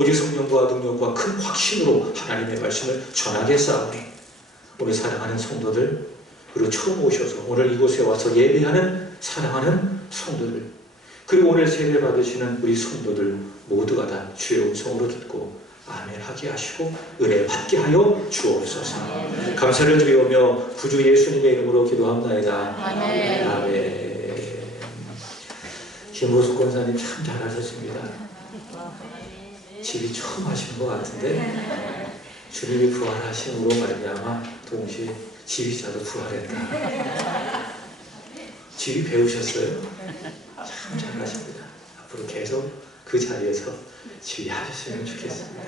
오직 성령과 능력과 큰 확신으로 하나님의 말씀을 전하게 싸우니 오늘 사랑하는 성도들, 그리고 처음 오셔서 오늘 이곳에 와서 예배하는 사랑하는 성도들, 그리고 오늘 세례 받으시는 우리 성도들 모두가 다 주의 음성으로 듣고 아멘 하게 하시고 은혜 받게 하여 주옵소서. 감사를 드리오며 구주 예수님의 이름으로 기도합나이다. 아멘. 아멘. 김호숙 권사님 참 잘하셨습니다. 집이 처음 하신 것 같은데 주님이 부활하심으로 말미암아 동시에 지휘자도 부활했다. 지휘 배우셨어요? 참 잘하십니다. 앞으로 계속 그 자리에서 지휘하셨으면 좋겠습니다.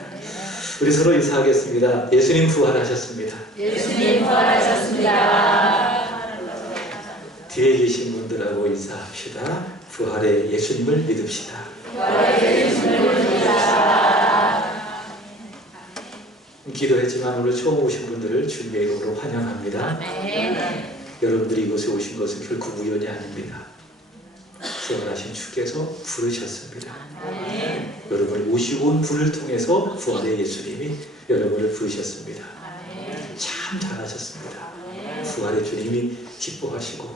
우리 서로 인사하겠습니다. 예수님 부활하셨습니다. 예수님 부활하셨습니다. 뒤에 계신 분들하고 인사합시다. 부활의 예수님을 믿읍시다. 부활의 예수님을 믿읍시다. 기도했지만 오늘 처음 오신 분들을 주님의 이름으로 환영합니다. 아멘. 여러분들이 이곳에 오신 것은 결코 우연이 아닙니다. 부활하신 주께서 부르셨습니다. 아멘. 여러분이 오시고 온 분을 통해서 부활의 예수님이 여러분을 부르셨습니다. 아멘. 참 잘하셨습니다. 아멘. 부활의 주님이 기뻐하시고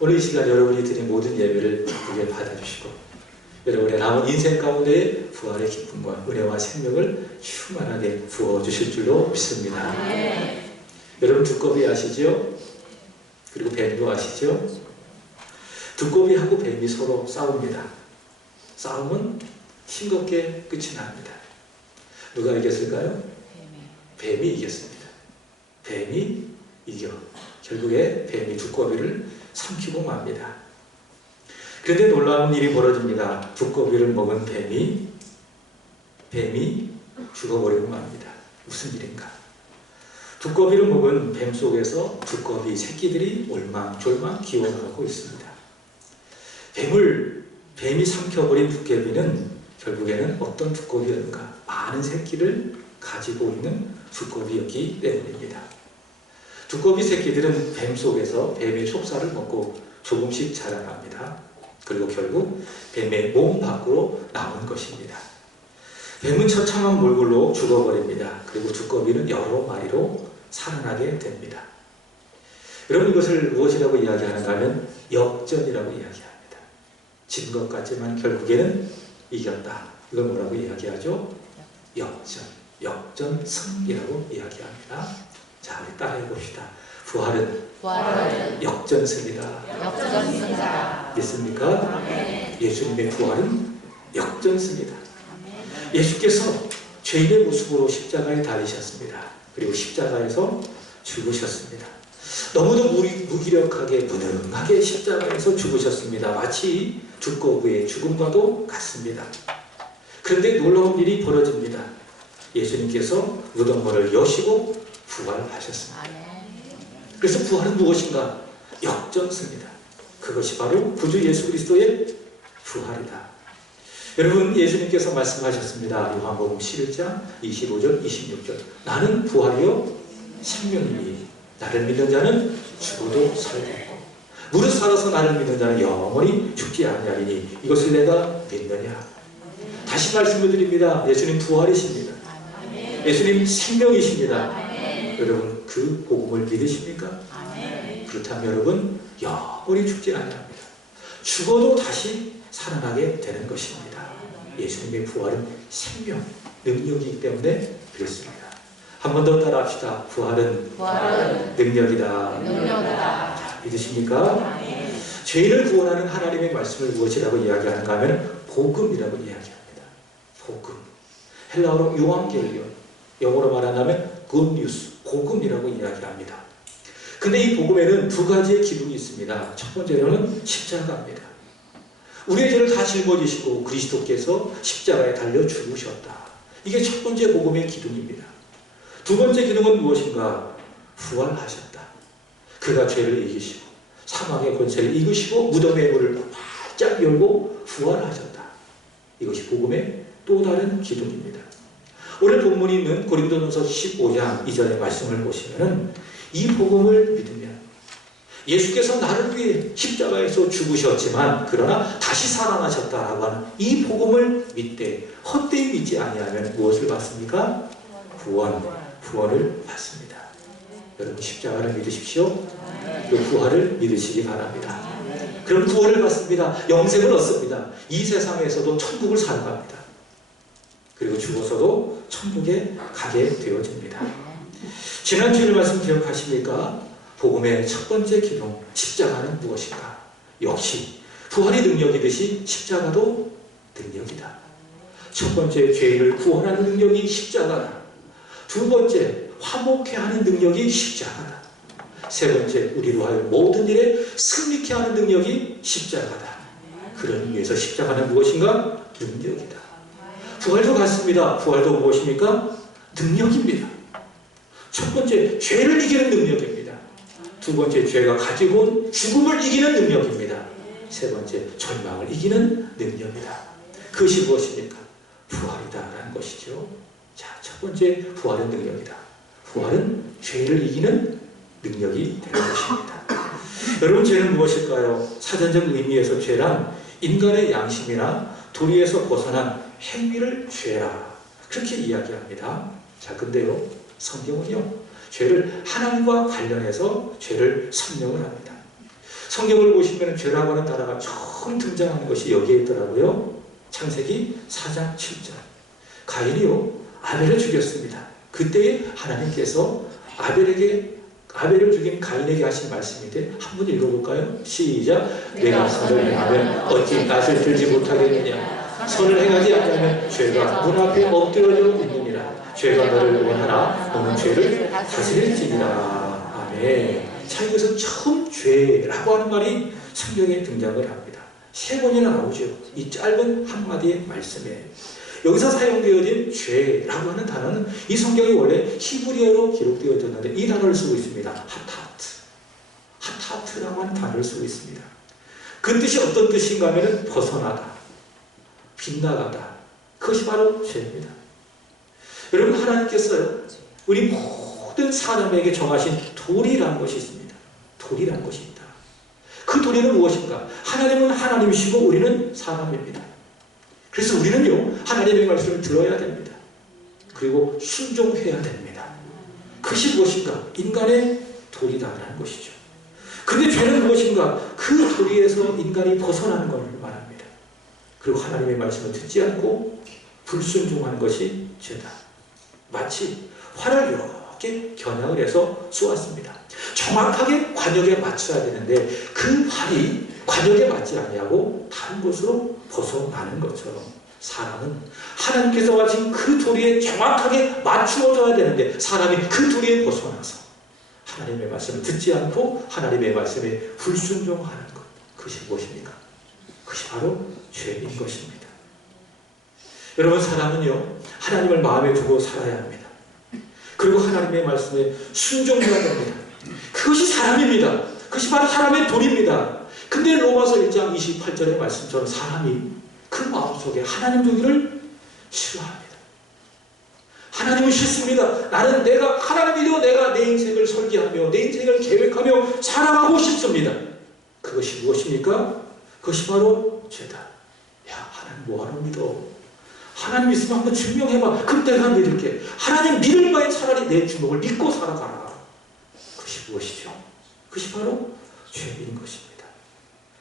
오늘 이 시간 여러분이 드린 모든 예배를 기쁘게 받아주시고 여러분의 남은 인생 가운데 부활의 기쁨과 은혜와 생명을 충만하게 부어주실 줄로 믿습니다. 아멘. 여러분 두꺼비 아시죠? 그리고 뱀도 아시죠? 두꺼비하고 뱀이 서로 싸웁니다. 싸움은 싱겁게 끝이 납니다. 누가 이겼을까요? 뱀이 이겼습니다. 뱀이 이겨. 결국에 뱀이 두꺼비를 삼키고 맙니다. 그런데 놀라운 일이 벌어집니다. 두꺼비를 먹은 뱀이 죽어버리고 맙니다. 무슨 일인가? 두꺼비를 먹은 뱀 속에서 두꺼비 새끼들이 올망졸망 기어나가고 있습니다. 뱀이 삼켜버린 두꺼비는 결국에는 어떤 두꺼비였는가? 많은 새끼를 가지고 있는 두꺼비였기 때문입니다. 두꺼비 새끼들은 뱀 속에서 뱀의 속살을 먹고 조금씩 자라납니다. 그리고 결국 뱀의 몸 밖으로 나온 것입니다. 뱀은 처참한 몰골로 죽어버립니다. 그리고 두꺼비는 여러 마리로 살아나게 됩니다. 여러분 이것을 무엇이라고 이야기하는가 하면 역전이라고 이야기합니다. 진 것 같지만 결국에는 이겼다. 이걸 뭐라고 이야기하죠? 역전승이라고 이야기합니다. 자, 우리 따라해 봅시다. 부활은 역전승이다. 역전승이다. 믿습니까? 아멘. 예수님의 부활은 역전승이다. 예수께서 죄인의 모습으로 십자가에 달리셨습니다. 그리고 십자가에서 죽으셨습니다. 너무도 무기력하게 무능하게 십자가에서 죽으셨습니다. 마치 두꺼비의 죽음과도 같습니다. 그런데 놀라운 일이 벌어집니다. 예수님께서 무덤문을 여시고 부활하셨습니다. 그래서 부활은 무엇인가? 역전승이다. 그것이 바로 구주 예수 그리스도의 부활이다. 여러분 예수님께서 말씀하셨습니다. 요한복음 11장 25절 26절 나는 부활이요 생명이니 나를 믿는 자는 죽어도 살겠고 무릇 살아서 나를 믿는 자는 영원히 죽지 아니하리니 이것을 내가 믿느냐. 다시 말씀을 드립니다. 예수님 부활이십니다. 예수님 생명이십니다. 여러분 그 복음을 믿으십니까? 그렇다면 여러분 영원히 죽지 아니합니다. 죽어도 다시 살아나게 되는 것입니다. 예수님의 부활은 생명, 능력이기 때문에 그렇습니다. 한 번 더 따라합시다. 부활은 능력이다. 자, 믿으십니까? 죄인을 구원하는 하나님의 말씀을 무엇이라고 이야기하는가 하면 복음이라고 이야기합니다. 복음. 헬라어로 요한겔리온, 영어로 말한다면 굿뉴스, 복음이라고 이야기합니다. 근데 이 복음에는 두 가지의 기둥이 있습니다. 첫 번째로는 십자가입니다. 우리의 죄를 다 짊어지시고 그리스도께서 십자가에 달려 죽으셨다. 이게 첫 번째 복음의 기둥입니다. 두 번째 기둥은 무엇인가? 부활하셨다. 그가 죄를 이기시고 사망의 권세를 이기시고 무덤의 문을 활짝 열고 부활하셨다. 이것이 복음의 또 다른 기둥입니다. 오늘 본문이 있는 고린도전서 15장 이전의 말씀을 보시면 이 복음을 믿으면 예수께서 나를 위해 십자가에서 죽으셨지만 그러나 다시 살아나셨다라고 하는 이 복음을 믿되 헛되이 믿지 아니하면 무엇을 받습니까? 구원을 받습니다. 여러분 십자가를 믿으십시오. 그 부활을 믿으시기 바랍니다. 그럼 구원을 받습니다. 영생을 얻습니다. 이 세상에서도 천국을 살아갑니다. 그리고 죽어서도 천국에 가게 되어집니다. 지난 주일 말씀 기억하십니까? 복음의 첫 번째 기둥, 십자가는 무엇인가? 역시 부활이 능력이듯이 십자가도 능력이다. 첫 번째, 죄인을 구원하는 능력이 십자가다. 두 번째, 화목케 하는 능력이 십자가다. 세 번째, 우리로 하여 모든 일에 승리케 하는 능력이 십자가다. 그런 의미에서 십자가는 무엇인가? 능력이다. 부활도 같습니다. 부활도 무엇입니까? 능력입니다. 첫 번째, 죄를 이기는 능력입니다. 두 번째, 죄가 가지고 온 죽음을 이기는 능력입니다. 세 번째, 절망을 이기는 능력이다. 그것이 무엇입니까? 부활이다라는 것이죠. 자, 첫 번째, 부활은 능력이다. 부활은 죄를 이기는 능력이 되는 것입니다. 여러분, 죄는 무엇일까요? 사전적 의미에서 죄란 인간의 양심이나 도리에서 벗어난 행위를 죄라, 그렇게 이야기합니다. 자, 근데요, 성경은요, 죄를 하나님과 관련해서 죄를 설명을 합니다. 성경을 보시면 죄라고 하는 단어가 처음 등장하는 것이 여기에 있더라고요. 창세기 4장 7절. 가인이요, 아벨을 죽였습니다. 그때에 하나님께서 아벨을 죽인 가인에게 하신 말씀인데 한번 읽어볼까요? 시작. 내가 선을 행하면 어찌 낯을 들지 못하겠느냐. 선을 행하지 않으면 죄가 문 앞에 엎드려져 있느니라. 죄가 너를 원하나 너는 죄를 다스릴지니라. 아멘. 자, 이것은 처음 죄라고 하는 말이 성경에 등장을 합니다. 세 번이나 나오죠. 이 짧은 한마디의 말씀에. 여기서 사용되어진 죄라고 하는 단어는 이 성경이 원래 히브리어로 기록되어졌는데 이 단어를 쓰고 있습니다. 하타트라고 하는 단어를 쓰고 있습니다. 그 뜻이 어떤 뜻인가 하면 벗어나다, 빗나가다. 그것이 바로 죄입니다. 여러분, 하나님께서요, 우리 모든 사람에게 정하신 도리라는 것이 있습니다. 도리라는 것이 있다. 그 도리는 무엇인가? 하나님은 하나님이시고 우리는 사람입니다. 그래서 우리는요, 하나님의 말씀을 들어야 됩니다. 그리고 순종해야 됩니다. 그것이 무엇인가? 인간의 도리다라는 것이죠. 그런데 죄는 무엇인가? 그 도리에서 인간이 벗어나는 것을 말합니다. 그리고 하나님의 말씀을 듣지 않고 불순종하는 것이 죄다. 마치 활을 이렇게 겨냥을 해서 쏘았습니다. 정확하게 관역에 맞춰야 되는데 그 활이 관역에 맞지 아니하고 다른 곳으로 벗어나는 것처럼 사람은 하나님께서 가진 그 도리에 정확하게 맞추어져야 되는데 사람이 그 도리에 벗어나서 하나님의 말씀을 듣지 않고 하나님의 말씀에 불순종하는 것, 그것이 무엇입니까? 그것이 바로 죄인 것입니다. 여러분, 사람은요, 하나님을 마음에 두고 살아야 합니다. 그리고 하나님의 말씀에 순종해야 됩니다. 그것이 사람입니다. 그것이 바로 사람의 도리입니다. 근데 로마서 1장 28절의 말씀처럼 사람이 그 마음속에 하나님 두기를 싫어합니다. 하나님은 싫습니다. 나는 내가 하나님이요, 내가 내 인생을 설계하며 내 인생을 계획하며 살아가고 싶습니다. 그것이 무엇입니까? 그것이 바로 죄다. 야, 하나님 뭐하러 믿어? 하나님 있으면 한번 증명해봐. 그럼 내가 믿을게. 하나님 믿을 바에 차라리 내 주먹을 믿고 살아가라. 그것이 무엇이죠? 그것이 바로 죄인 것입니다.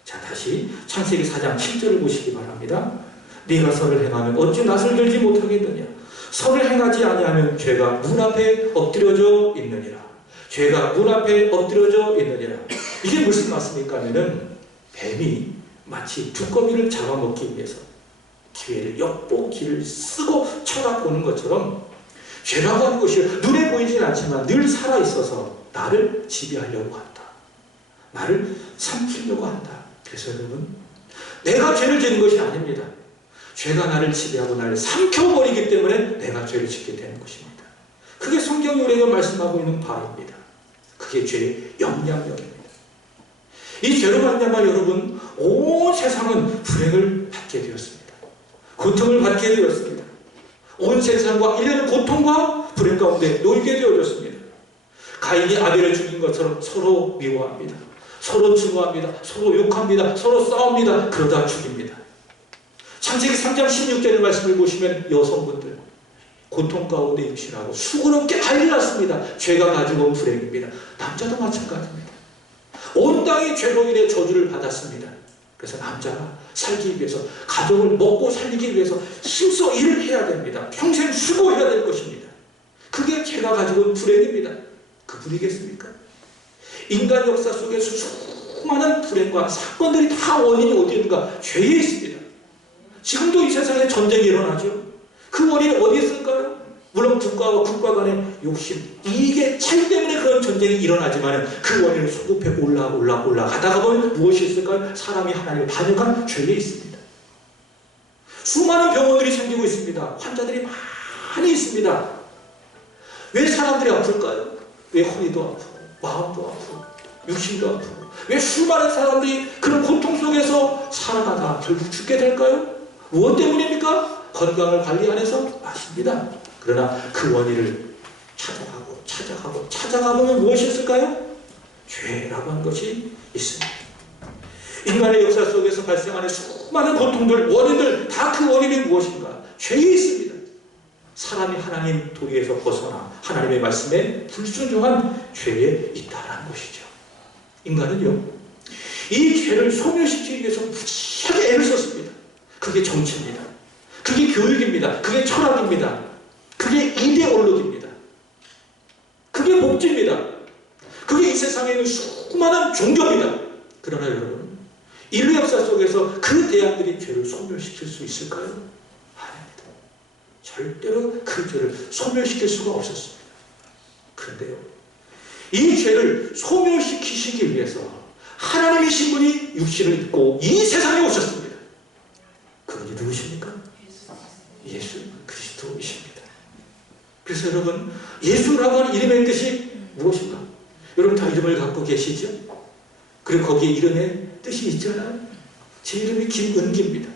자, 다시 창세기 4장 7절을 보시기 바랍니다. 네가 선을 행하면 어찌 낯을 들지 못하겠느냐. 선을 행하지 아니하면 죄가 문 앞에 엎드려져 있느니라. 죄가 문 앞에 엎드려져 있느니라. 이게 무슨 말씀입니까 하면은 뱀이 마치 두꺼비를 잡아먹기 위해서 기회를 엿보기를 쓰고 쳐다보는 것처럼 죄라고 하는 것이 눈에 보이진 않지만 늘 살아있어서 나를 지배하려고 한다. 나를 삼키려고 한다. 그래서 여러분, 내가 죄를 짓는 것이 아닙니다. 죄가 나를 지배하고 나를 삼켜버리기 때문에 내가 죄를 짓게 되는 것입니다. 그게 성경이 우리에게 말씀하고 있는 바입니다. 그게 죄의 영향력입니다. 이 죄로 말미암아 여러분, 온 세상은 불행을 받게 되었습니다. 고통을 받게 되었습니다. 온 세상과 일련의 고통과 불행 가운데 놓이게 되어졌습니다. 가인이 아벨을 죽인 것처럼 서로 미워합니다. 서로 증오합니다. 서로 욕합니다. 서로 싸웁니다. 그러다 죽입니다. 창세기 3장 16절의 말씀을 보시면 여성분들 고통 가운데 임신하고 수고롭게 난리 났습니다. 죄가 가지고 온 불행입니다. 남자도 마찬가지입니다. 온 땅이 죄로 인해 저주를 받았습니다. 그래서 남자가 살기 위해서, 가족을 먹고 살리기 위해서 힘써 일을 해야 됩니다. 평생 수고해야 될 것입니다. 그게 죄가 가지고 온 불행입니다. 그분이겠습니까? 인간 역사 속에서 수많은 불행과 사건들이 다 원인이 어디 있는가? 죄에 있습니다. 지금도 이 세상에 전쟁이 일어나죠. 그 원인이 어디에 있을까요? 물론 국가와 국가 간의 욕심, 이게 차이 때문에 그런 전쟁이 일어나지만 그 원인을 소급해 올라가다가 보면 무엇이 있을까요? 사람이 하나님을 반역한 죄에 있습니다. 수많은 병원들이 생기고 있습니다. 환자들이 많이 있습니다. 왜 사람들이 아플까요? 왜 허리도 아프고 마음도 아프고 육신도 아프고 왜 수많은 사람들이 그런 고통 속에서 살아가다 결국 죽게 될까요? 무엇 때문입니까? 건강을 관리 안 해서 맞습니다. 그러나 그 원인을 찾아가보면 무엇이 있을까요? 죄라고 하는 것이 있습니다. 인간의 역사 속에서 발생하는 수많은 고통들, 원인들, 다 그 원인이 무엇인가? 죄에 있습니다. 사람이 하나님 도리에서 벗어나 하나님의 말씀에 불순종한 죄에 있다는 것이죠. 인간은요, 이 죄를 소멸시키기 위해서 무지하게 애를 썼습니다. 그게 정치입니다. 그게 교육입니다. 그게 철학입니다. 그게 이데올로기입니다. 그게 복지입니다. 그게 이 세상에 있는 수많은 종교입니다. 그러나 여러분, 인류 역사 속에서 그 대안들이 죄를 소멸시킬 수 있을까요? 아닙니다. 절대로 그 죄를 소멸시킬 수가 없었습니다. 그런데요, 이 죄를 소멸시키시기 위해서 하나님이신 분이 육신을 입고 이 세상에 오셨습니다. 그분이 누구십니까? 예수 그리스도이십니다. 그래서 여러분, 예수라고 하는 이름의 뜻이 무엇인가? 여러분 다 이름을 갖고 계시죠? 그리고 거기에 이름의 뜻이 있잖아요. 제 이름이 김은기입니다.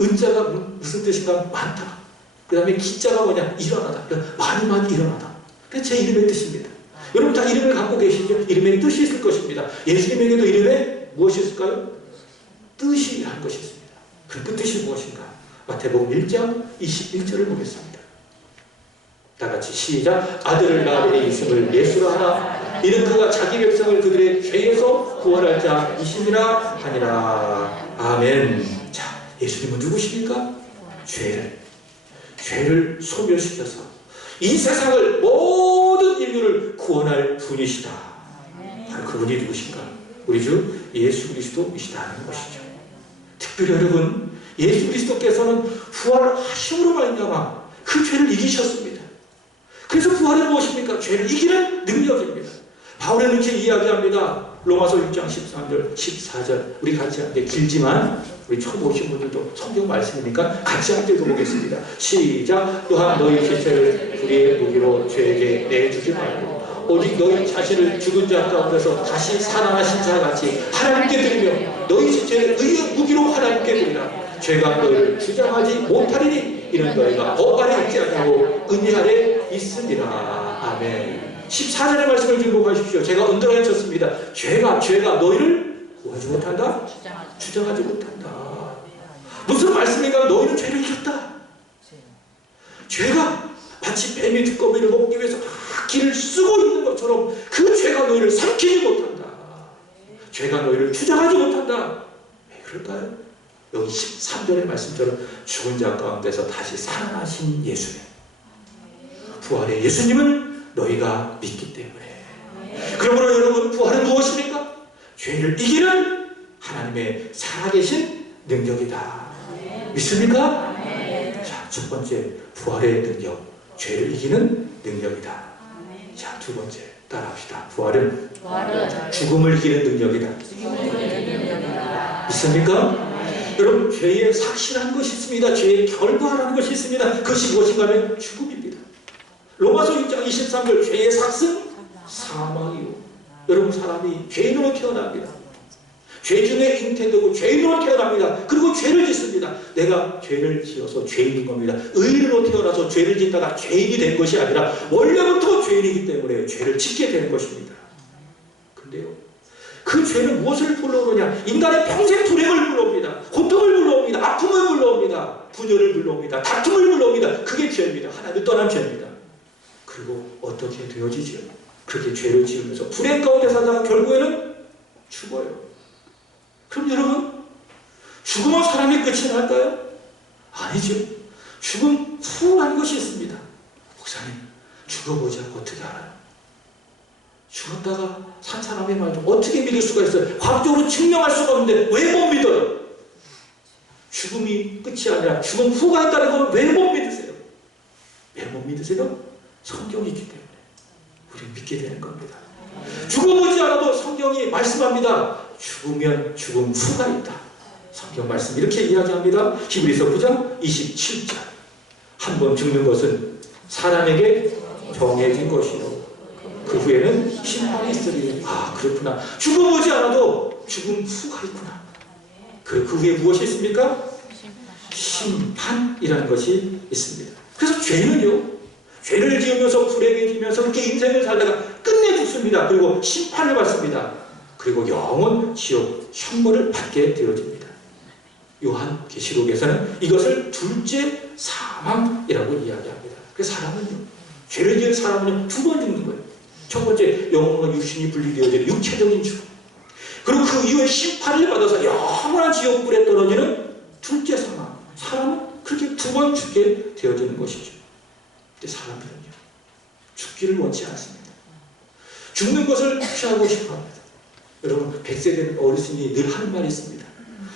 은자가 무슨 뜻인가? 많다. 그 다음에 기자가 뭐냐? 일어나다. 많이 일어나다. 그게 제 이름의 뜻입니다. 여러분 다 이름을 갖고 계시죠? 이름에 뜻이 있을 것입니다. 예수님에게도 이름에 무엇이 있을까요? 뜻이라는 것이 있습니다. 그 뜻이 무엇인가? 마태복음 1장 21절을 보겠습니다. 다같이 시작. 아들을 낳으리니 이름을 예수라 하라. 이는 그가 자기 백성을 그들의 죄에서 구원할 자이심이라 하니라. 아멘. 자, 예수님은 누구십니까? 죄를 소멸시켜서 이 세상을, 모든 인류를 구원할 분이시다. 바로 그분이 누구신가? 우리 주 예수 그리스도이시다는 것이죠. 특별히 여러분, 예수 그리스도께서는 부활하심으로 말미암아 그 죄를 이기셨습니다. 그래서 부활은 무엇입니까? 죄를 이기는 능력입니다. 바울은 이렇게 이야기합니다. 로마서 6장 13절, 14절. 우리 같이 함께, 길지만 우리 처음 오신 분들도 성경 말씀이니까 같이 함께 읽어보겠습니다. 시작. 또한 너희 지체를 우리의 무기로 죄에게 내주지 말고 오직 너희 자신을 죽은 자 가운데서 다시 살아나신 자 같이 하나님께 드리며 너희 지체를 의의 무기로 하나님께 드리라. 죄가 너희를 주장하지 못하리니 이는 너희가 법 아래 있지 않고 은혜 아래 있으리라. 아멘. 14절의 말씀을 중복하십시오. 제가 언더라인 쳤습니다. 죄가 너희를 뭐하지 못한다? 주장하지 못한다. 무슨 말씀인가? 너희는 죄를 이겼다. 죄가 마치 뱀이 두꺼비를 먹기 위해서 길을 쓰고 있는 것처럼 그 죄가 너희를 삼키지 못한다. 죄가 너희를 주장하지 못한다. 왜 그럴까요? 여기 13절의 말씀처럼 죽은 자 가운데서 다시 살아나신 예수님, 부활의 예수님을 너희가 믿기 때문에. 그러므로 여러분, 부활은 무엇입니까? 죄를 이기는 하나님의 살아계신 능력이다. 믿습니까? 자, 첫 번째, 부활의 능력, 죄를 이기는 능력이다. 자, 두 번째, 따라합시다. 부활은 죽음을 이기는 능력이다. 믿습니까? 여러분, 죄에 삭신한 것이 있습니다. 죄의 결과라는 것이 있습니다. 그것이 무엇인가 하면 죽음입니다. 로마서 6장 23절, 죄의 삭은 사망이요. 여러분, 사람이 죄인으로 태어납니다. 죄 중에 잉태되고 죄인으로 태어납니다. 그리고 죄를 짓습니다. 내가 죄를 지어서 죄인인 겁니다. 의인으로 태어나서 죄를 짓다가 죄인이 된 것이 아니라 원래부터 죄인이기 때문에 죄를 짓게 되는 것입니다. 근데요, 그 죄는 무엇을 불러오느냐? 인간의 평생 불행을 불러옵니다. 고통을 불러옵니다. 아픔을 불러옵니다. 분열을 불러옵니다. 다툼을 불러옵니다. 그게 죄입니다. 하나님을 떠난 죄입니다. 그리고 어떻게 되어지죠? 그렇게 죄를 지으면서 불행 가운데 살다가 결국에는 죽어요. 그럼 여러분, 죽으면 사람의 끝이 날까요? 아니죠. 죽음 후한 것이 있습니다. 목사님, 죽어보지 않고 어떻게 알아요? 죽었다가 산 사람의 말 좀 어떻게 믿을 수가 있어요? 과학적으로 증명할 수가 없는데 왜 못 믿어요? 죽음이 끝이 아니라 죽음 후가 있다는 건 왜 못 믿으세요? 왜 못 믿으세요? 성경이 있기 때문에 우리는 믿게 되는 겁니다. 죽어보지 않아도 성경이 말씀합니다. 죽으면 죽음 후가 있다. 성경 말씀 이렇게 이야기합니다. 히브리서 9장 27절. 한 번 죽는 것은 사람에게 정해진 것이요 그 후에는 심판이 있으리. 아, 그렇구나. 죽어보지 않아도 죽음 후가 있구나. 그 후에 무엇이 있습니까? 심판이라는 것이 있습니다. 그래서 죄는요, 죄를 지으면서 불행해지면서 그렇게 인생을 살다가 끝내 죽습니다. 그리고 심판을 받습니다. 그리고 영원 지옥 형벌을 받게 되어집니다. 요한계시록에서는 이것을 둘째 사망이라고 이야기합니다. 그래서 사람은요, 죄를 지은 사람은요, 두 번 죽는 거예요. 첫 번째, 영혼과 육신이 분리되어지는 육체적인 죽음. 그리고 그 이후에 심판을 받아서 영원한 지옥불에 떨어지는 둘째 사망. 사람은 그렇게 두 번 죽게 되어지는 것이죠. 근데 사람들은요, 죽기를 원치 않습니다. 죽는 것을 피하고 싶어 합니다. 여러분, 100세 된 어르신이 늘 하는 말이 있습니다.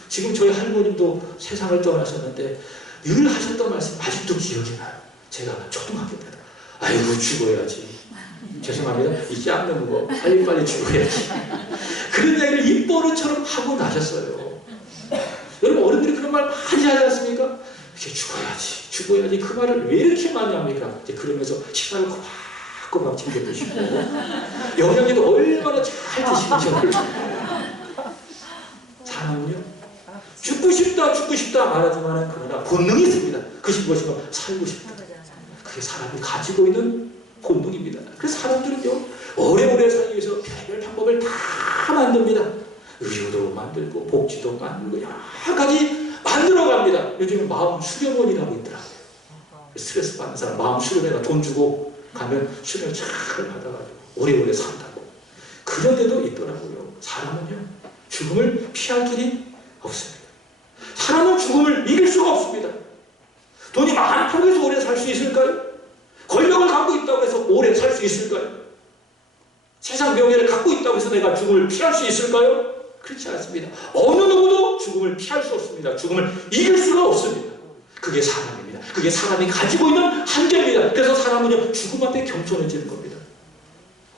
지금 저희 할머님도 세상을 떠나셨는데 늘 하셨던 말씀 아직도 기억이 나요. 제가 초등학교 때다. 아이고, 죽어야지. 죄송합니다. 이 짱는 거 빨리빨리 죽어야지. 그런 이야기를 입버릇처럼 하고 나셨어요. 여러분, 어른들이 그런 말 많이 하지 않습니까? 이렇게 죽어야지 그 말을 왜 이렇게 많이 합니까? 이제 그러면서 식사를 꼬박꼬박 챙겨 드시고 영양제도 얼마나 잘 드시는지. 사람은요, 죽고 싶다 말하지만 그러나 본능이 있습니다. 그것이 무엇인가? 살고 싶다. 그게 사람이 가지고 있는 본능입니다. 그래서 사람들은요, 오래오래 살기 위해서 별별 방법을 다 만듭니다. 의료도 만들고 복지도 만들고 여러 가지 만들어갑니다. 요즘에 마음 수련원이라고 있더라고요. 스트레스 받는 사람 마음 수련회가 돈 주고 가면 수련을 잘 받아가지고 오래오래 산다고. 그런 데도 있더라고요. 사람은요, 죽음을 피할 길이 없습니다. 사람은 죽음을 이길 수가 없습니다. 돈이 많다고 해서 오래 살 수 있을까요? 권력을 갖고 있다고 해서 오래 살 수 있을까요? 세상 명예를 갖고 있다고 해서 내가 죽음을 피할 수 있을까요? 그렇지 않습니다. 어느 누구도 죽음을 피할 수 없습니다. 죽음을 이길 수가 없습니다. 그게 사람입니다. 그게 사람이 가지고 있는 한계입니다. 그래서 사람은요, 죽음 앞에 겸손해지는 겁니다.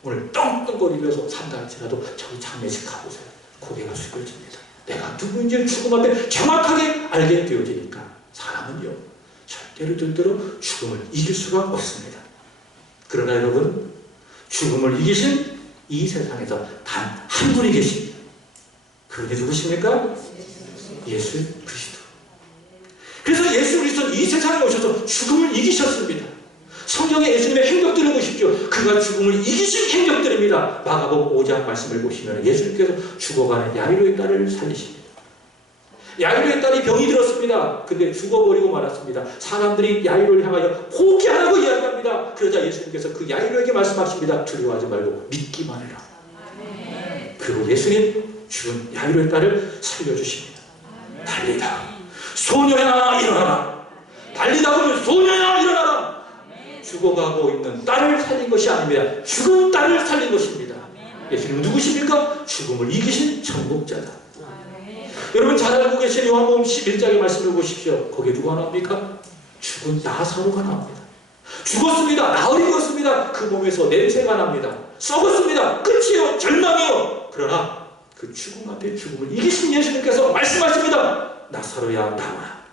오늘 떵떵거리면서 산다 할지라도 저기 장례식 가보세요. 고개가 숙여집니다. 내가 누구인지 죽음 앞에 정확하게 알게 되어지니까 사람은요, 절대로 죽음을 이길 수가 없습니다. 그러나 여러분, 죽음을 이기신 이 세상에서 단 한 분이 계십니다. 그분이 누구십니까? 예수 그리스도. 그래서 예수 그리스도는 이 세상에 오셔서 죽음을 이기셨습니다. 성경에 예수님의 행적들을 보십시오. 그가 죽음을 이기신 행적들입니다. 마가복음 5장 말씀을 보시면 예수님께서 죽어가는 야이로의 딸을 살리십니다. 야이로의 딸이 병이 들었습니다. 근데 죽어버리고 말았습니다. 사람들이 야이로를 향하여 포기하라고 이야기합니다. 그러자 예수님께서 그 야이로에게 말씀하십니다. 두려워하지 말고 믿기만 해라. 그리고 예수님 죽은 야이로의 딸을 살려주십니다. 달리다 소녀야 일어나라. 달리다 보면 소녀야 일어나라. 죽어가고 있는 딸을 살린 것이 아닙니다. 죽은 딸을 살린 것입니다. 예수님은 누구십니까? 죽음을 이기신 정복자다. 여러분 잘 알고 계신 요한복음 11장의 말씀을 보십시오. 거기에 누가 나옵니까? 죽은 나사로가 나옵니다. 죽었습니다. 나흘이 되었습니다. 그 몸에서 냄새가 납니다. 썩었습니다. 끝이에요. 절망이에요. 그러나 그 죽음 앞에 죽음을 이기신 예수님께서 말씀하십니다. 나사로야 나오라.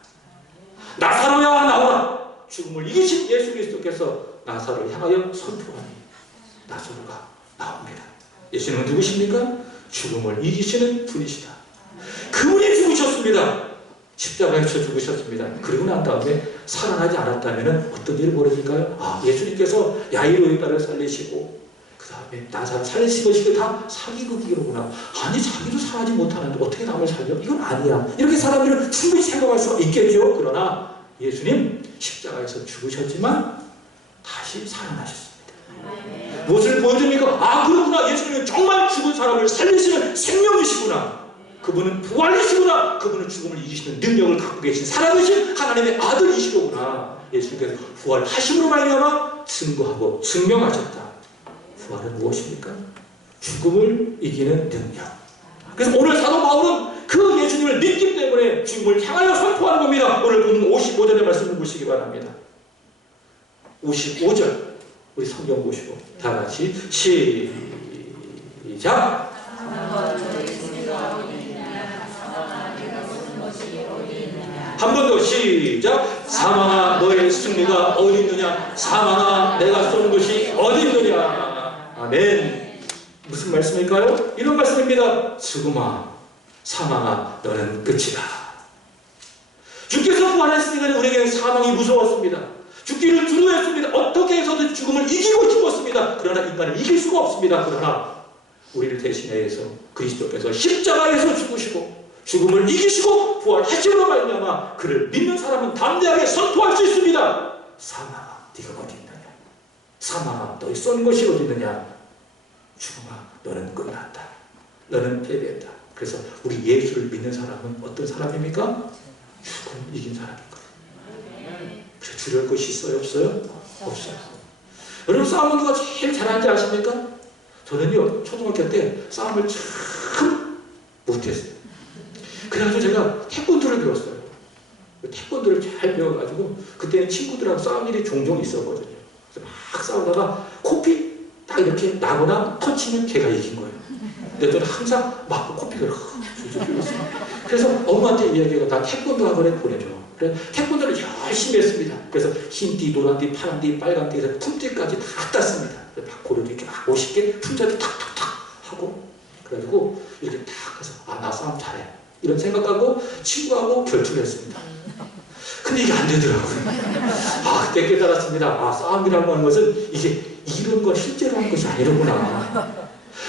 나사로야 나오라. 죽음을 이기신 예수 그리스도께서 나사로를 향하여 선포하니 나사로가 나옵니다. 예수님은 누구십니까? 죽음을 이기시는 분이시다. 그분이 죽으셨습니다. 십자가에서 죽으셨습니다. 그리고 난 다음에 살아나지 않았다면 어떤 일이 벌어질까요? 예수님께서 야이로의 딸을 살리시고 그 다음에 나사를 살리신 것이 다 사기극이로구나. 아니 자기도 살아지 못하는데 어떻게 남을 살려? 이건 아니야. 이렇게 사람들은 충분히 생각할 수가 있겠죠. 그러나 예수님 십자가에서 죽으셨지만 다시 살아나셨습니다. 무엇을 보여줍니까? 아 그렇구나. 예수님은 정말 죽은 사람을 살리시는 생명이시구나. 그분은 부활이시구나. 그분은 죽음을 이기시는 능력을 갖고 계신 살아계신 하나님의 아들이시로구나. 예수님께서 부활하심으로 말미암아 증거하고 증명하셨다. 부활은 무엇입니까? 죽음을 이기는 능력. 그래서 오늘 사도 바울은 그 예수님을 믿기 때문에 죽음을 향하여 선포하는 겁니다. 오늘 보는 55절의 말씀을 보시기 바랍니다. 55절 우리 성경 보시고 다 같이 시작. 한 번 더 시작. 사망아 너의 승리가 어디 있느냐. 사망아 내가 쏘는 것이 어디 있느냐. 아멘. 무슨 말씀일까요? 이런 말씀입니다. 죽음아 사망아 너는 끝이다. 주께서 부활하시니까 우리에게는 사망이 무서웠습니다. 죽기를 두려워했습니다. 어떻게 해서든 죽음을 이기고 싶었습니다. 그러나 인간은 이길 수가 없습니다. 그러나 우리를 대신해서 그리스도께서 십자가에서 죽으시고 죽음을 이기시고 부활하심으로 말미암아 그를 믿는 사람은 담대하게 선포할 수 있습니다. 사망아 네가 어디 있느냐. 사망아 너의 쏜 것이 어디 있느냐. 죽음아 너는 끝났다. 너는 패배했다. 그래서 우리 예수를 믿는 사람은 어떤 사람입니까? 죽음을 이긴 사람인 거예요. 그래서 두려울 것이 있어요? 없어요? 없어요. 여러분 싸움은 누가 제일 잘하는지 아십니까? 저는요 초등학교 때 싸움을 참 못했어요. 그래가지고 제가 태권도를 배웠어요. 태권도를 잘 배워가지고 그때는 친구들하고 싸움 일이 종종 있었거든요. 그래서 막 싸우다가 코피 딱 이렇게 나거나 터치면 걔가 이긴 거예요. 근데 저는 항상 맞고 코피를 그래서 엄마한테 이야기가 나 태권도 학원에 보내줘. 그래서 태권도를 열심히 했습니다. 그래서 흰띠, 노란띠, 파란띠, 빨간띠 해서 품띠까지 다 땄습니다. 고리도 이렇게 막 50개 품자도 탁탁탁 하고 그래가지고 이렇게 탁 해서 아 나 싸움 잘해 이런 생각하고 친구하고 결투를 했습니다. 근데 이게 안 되더라고요. 아 그때 깨달았습니다. 아 싸움이라고 하는 것은 이게 이런 거 실제로 하는 것이 아니로구나.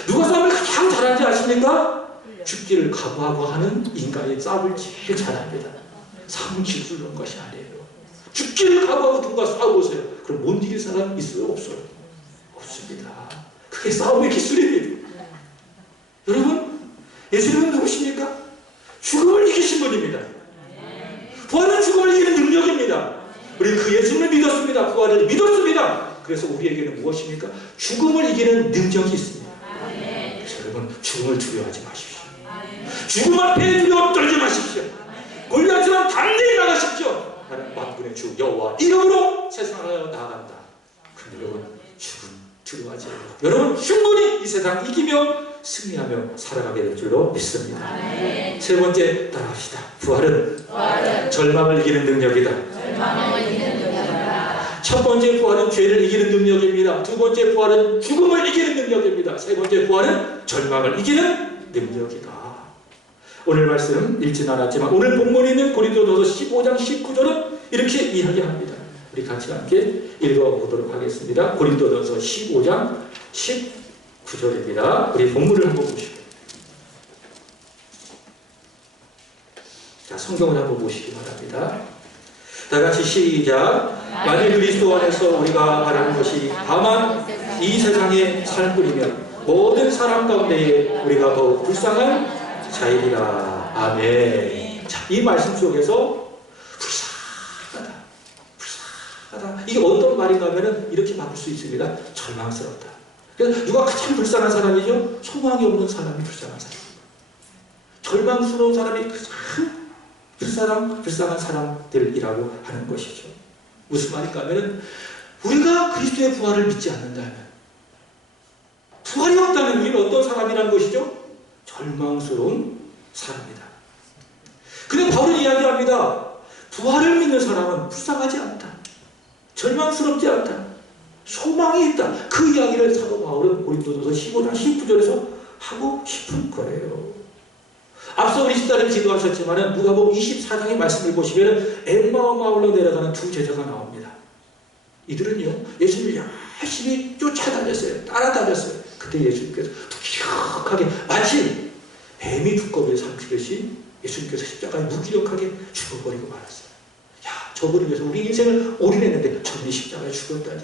누가 싸움을 가장 잘하는지 아십니까? 죽기를 각오하고 하는 인간이 싸움을 제일 잘합니다. 싸움은 기술로 것이 아니에요. 죽기를 각오하고 누가 싸워보세요. 그럼 못 이길 사람 있어요? 없어요? 없습니다. 그게 싸움의 기술입니다. 여러분 예수님은 누구십니까? 죽음을 이기신 분입니다. 부활은 죽음을 이기는 능력입니다. 우리는 그 예수님을 믿었습니다. 부활을 믿었습니다. 그래서 우리에게는 무엇입니까? 죽음을 이기는 능력이 있습니다. 그래서 여러분 죽음을 두려워하지 마십시오. 죽음 앞에 두려워 떨지 마십시오. 골리앗처럼 담대히 나가십시오. 나는 만군의 주 여호와 이름으로 세상을 나아간다. 그런데 여러분 죽음 두려워하지 마세요. 여러분 충분히 이 세상 이기며 승리하며 살아가게 될 줄로 믿습니다. 세 번째 따라합시다. 부활은 절망을 이기는 능력이다. 첫 번째 부활은 죄를 이기는 능력입니다. 두 번째 부활은 죽음을 이기는 능력입니다. 세 번째 부활은 절망을 이기는 능력이다. 오늘 말씀 읽진 않았지만 오늘 본문에 있는 고린도전서 15장 19절은 이렇게 이야기합니다. 우리 같이 함께 읽어보도록 하겠습니다. 고린도전서 15장 19절입니다. 우리 본문을 한번 보시고 자 성경을 한번 보시기 바랍니다. 다 같이 시작. 만일 그리스도 안에서 우리가 바라는 것이 다만 이 세상의 삶뿐이면 모든 사람 가운데에 우리가 더욱 불쌍한 자이리라. 아멘. 자, 이 말씀 속에서 불쌍하다. 이게 어떤 말인가 하면 이렇게 바꿀 수 있습니다. 절망스럽다. 그래서 누가 가장 불쌍한 사람이죠? 소망이 없는 사람이 불쌍한 사람. 절망스러운 사람이 가장 불쌍한 사람들이라고 하는 것이죠. 무슨 말인가 하면 우리가 그리스도의 부활을 믿지 않는다면 부활이 없다면 우리는 어떤 사람이라는 것이죠? 절망스러운 사람이다. 근데 바울은 이야기합니다. 부활을 믿는 사람은 불쌍하지 않다. 절망스럽지 않다. 소망이 있다. 그 이야기를 사도 바울은 고린도전서 15장 19절에서 하고 싶은 거예요. 앞서 우리 집사님이 기도하셨지만 누가복음 24장의 말씀을 보시면 엠마오 마을로 내려가는 두 제자가 나옵니다. 이들은요 예수님을 열심히 쫓아다녔어요. 따라다녔어요. 그때 예수님께서 무기력하게 마치 뱀이 두꺼비를 삼키듯이 예수님께서 십자가에 무기력하게 죽어버리고 말았어요. 야, 저분을 위해서 우리 인생을 올인했는데 저분이 십자가에 죽었다니.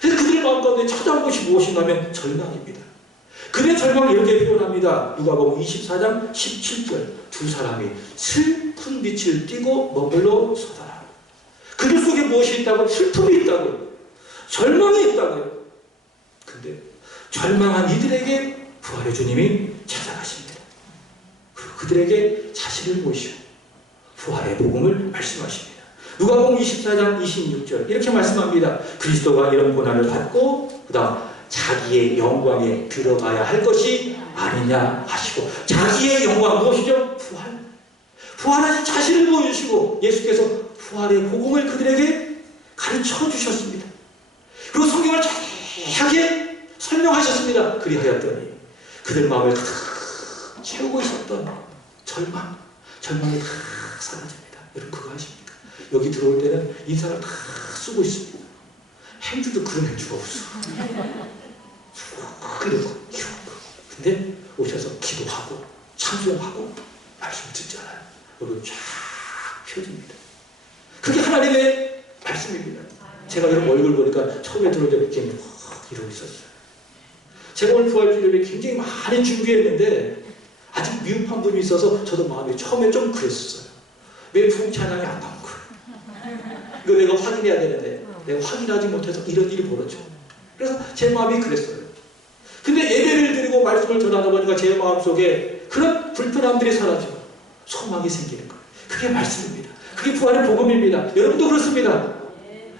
그래서 그들의 마음 가운데 찾아온 것이 무엇인가 하면 절망입니다. 그의 절망을 이렇게 표현합니다. 누가복음 24장 17절. 두 사람이 슬픈 빛을 띠고 머물러 서더라. 그들 속에 무엇이 있다고? 슬픔이 있다고요. 절망이 있다고요. 근데 절망한 이들에게 부활의 주님이 찾아가십니다. 그리고 그들에게 자신을 보이시고 부활의 복음을 말씀하십니다. 누가복음 24장 26절 이렇게 말씀합니다. 그리스도가 이런 고난을 받고 그 다음 자기의 영광에 들어가야 할 것이 아니냐 하시고, 자기의 영광 무엇이죠? 부활. 부활하신 자신을 보여주시고 예수께서 부활의 복음을 그들에게 가르쳐 주셨습니다. 그리고 성경을 자세하게 설명하셨습니다. 그리하였더니 그들 마음을 가득 채우고 있었던 절망이 다 사라집니다. 여러분 그거 아십니까? 여기 들어올 때는 인사를 다 쓰고 있습니다. 행주도 그런 행주가 없어. 이러고 근데 오셔서 기도하고 찬송하고 말씀 듣잖아요. 여러분 쫙 펴집니다. 그게 하나님의 말씀입니다. 제가 여러분 얼굴 보니까 처음에 들어올 때 이렇게 이러고 있었어요. 제가 오늘 부활주일에 굉장히 많이 준비했는데 아직 미흡한 부분이 있어서 저도 마음이 처음에 좀 그랬었어요. 왜 부흥 찬양이 안 나온 거예요? 이거 내가 확인해야 되는데 내가 확인하지 못해서 이런 일이 벌어져. 그래서 제 마음이 그랬어요. 근데 예배를 드리고 말씀을 전하다 보니까 제 마음속에 그런 불편함들이 사라지고 소망이 생기는 거예요. 그게 말씀입니다. 그게 부활의 복음입니다. 여러분도 그렇습니다.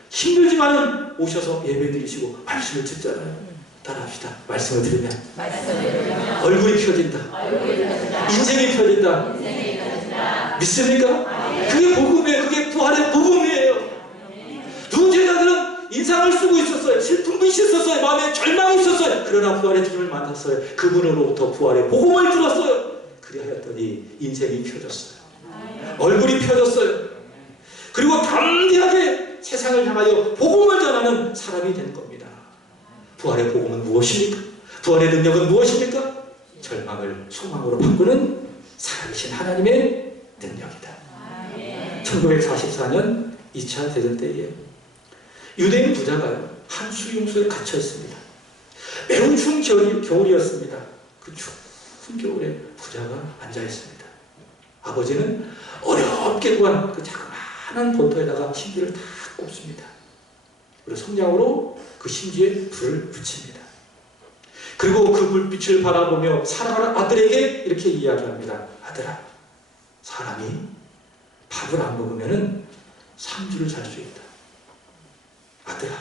힘들지만은 오셔서 예배 드리시고 말씀을 듣잖아요. 따라합시다. 말씀을 들으면 얼굴이 펴진다. 인생이 펴진다. 믿습니까? 그게 복음이에요. 그게 부활의 복음이에요. 두 제자들은 인상을 쓰고 있었어요. 슬픈 빛이 있었어요. 마음에 절망이 있었어요. 그러나 부활의 주님을 만났어요. 그분으로부터 부활의 복음을 들었어요. 그리하였더니 인생이 펴졌어요. 얼굴이 펴졌어요. 그리고 담대하게 세상을 향하여 복음을 전하는 사람이 된 겁니다. 부활의 복음은 무엇입니까? 부활의 능력은 무엇입니까? 절망을 소망으로 바꾸는 살아계신 하나님의 능력이다. 1944년 2차 대전 때에 유대인 부자가요 한 수용소에 갇혀 있습니다. 매우 추운 겨울이었습니다. 그 추운 겨울에 부자가 앉아 있습니다. 아버지는 어렵게 구한 그 자그마한 본토에다가 심지를 다 꼽습니다. 그리고 성냥으로 그 심지에 불을 붙입니다. 그리고 그 불빛을 바라보며 사랑하는 아들에게 이렇게 이야기합니다. 아들아, 사람이 밥을 안 먹으면 3주를 살 수 있다. 아들아,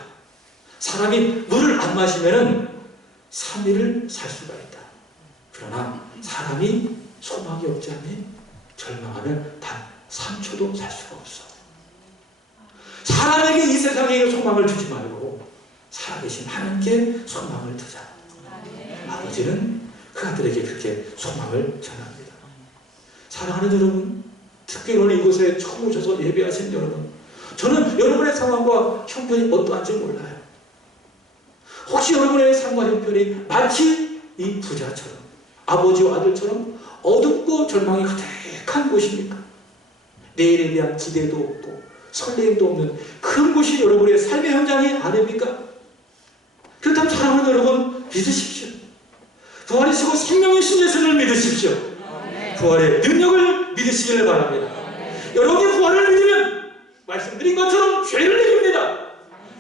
사람이 물을 안 마시면 3일을 살 수가 있다. 그러나 사람이 소망이 없지 않니? 절망하면 단 3초도 살 수가 없어. 사람에게 이 세상에 소망을 주지 말고 살아계신 하나님께 소망을 두자. 아버지는 그 아들에게 그렇게 소망을 전합니다. 사랑하는 여러분, 특별히 이곳에 처음 오셔서 예배하신 여러분, 저는 여러분의 상황과 형편이 어떠한지 몰라요. 혹시 여러분의 상황과 형편이 마치 이 부자처럼 아버지와 아들처럼 어둡고 절망이 가득한 곳입니까? 내일에 대한 기대도 없고 설렘도 없는 그런 곳이 여러분의 삶의 현장이 아닙니까? 그렇다면 사랑하는 여러분, 믿으십시오. 부활이시고 생명이신 예수를 믿으십시오. 부활의 능력을 믿으시기를 바랍니다. 여러분이 부활을 믿으면 말씀드린 것처럼 죄를 이깁니다.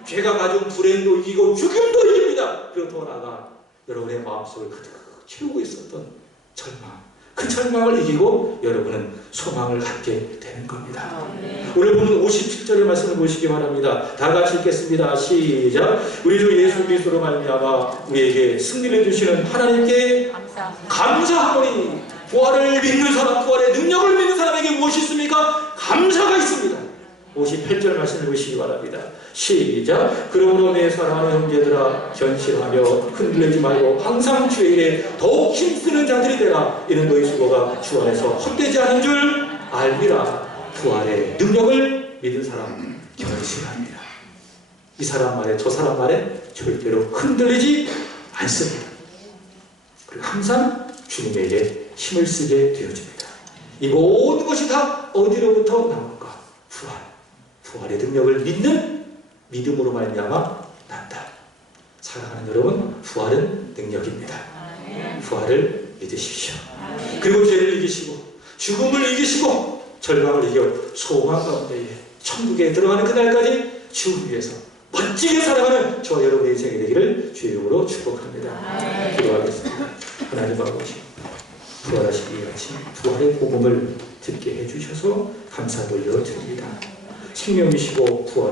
죄가 가진 불행도 이기고 죽음도 이깁니다. 그리고 더 나아가 여러분의 마음속을 가득 채우고 있었던 절망, 그 절망을 이기고 여러분은 소망을 갖게 되는 겁니다. 오늘 보면 57절의 말씀을 보시기 바랍니다. 다 같이 읽겠습니다. 시작. 우리 주 예수 그리스도로 말미암아 우리에게 승리를 주시는 하나님께 감사하노니. 부활을 믿는 사람, 부활의 능력을 믿는 사람에게 무엇이 있습니까? 감사가 있습니다. 58절 말씀을 보시기 바랍니다. 시작. 그러므로 내 사랑하는 형제들아, 견실하며 흔들리지 말고 항상 주의 일에 더욱 힘쓰는 자들이 되라. 이는 너희 수고가 주 안에서 헛되지 않은 줄 알리라. 부활의 능력을 믿은 사람 견실합니다. 이 사람 말에 저 사람 말에 절대로 흔들리지 않습니다. 그리고 항상 주님의 일에 힘을 쓰게 되어집니다. 이 모든 것이 다 어디로부터 나올까? 부활의 능력을 믿는 믿음으로 말미암아 난다. 사랑하는 여러분, 부활은 능력입니다. 부활을 믿으십시오. 그리고 죄를 이기시고 죽음을 이기시고 절망을 이겨 소망 가운데에 천국에 들어가는 그날까지 주 위에서 멋지게 살아가는 저와 여러분의 인생이 되기를 주의 이름으로 축복합니다. 기도하겠습니다. 하나님 아버지, 부활하신 이 아침 부활의 복음을 듣게 해주셔서 감사 돌려드립니다. 생명이시고 부활